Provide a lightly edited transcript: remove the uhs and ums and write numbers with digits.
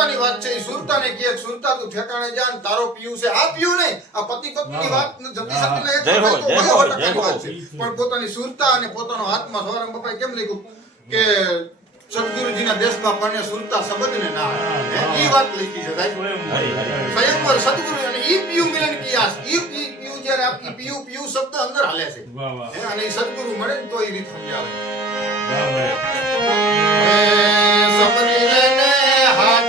સુરતાની વાત છે. એ સુરતાને કહે સુરતા તું ઠેકાણે જા ને તારો પીયું છે. આ પીયું નહીં, આ પતિ પત્નીની વાત જતી શકીને એક જય હો, તો જય હો, બહુ ટકાની જય હો. વાત છે. પણ પોતાની સુરતા અને પોતાનો આત્મા સવારમ બાપાએ કેમ લખ્યું કે સદગુરુજીના દેશમાં પણ સુરતા સંબંધને ના એ વાત લખી છે સાહેબ. સ્વયંવર સદગુરુ અને ઈ પીયું મિલન કિયાસ. ઈ પીયું જ્યારે આપી પીયું શબ્દ અંદર હાલે છે. અને એ સદગુરુ મળે ને તો એ રીત સમજાવે. સબરી લેને હા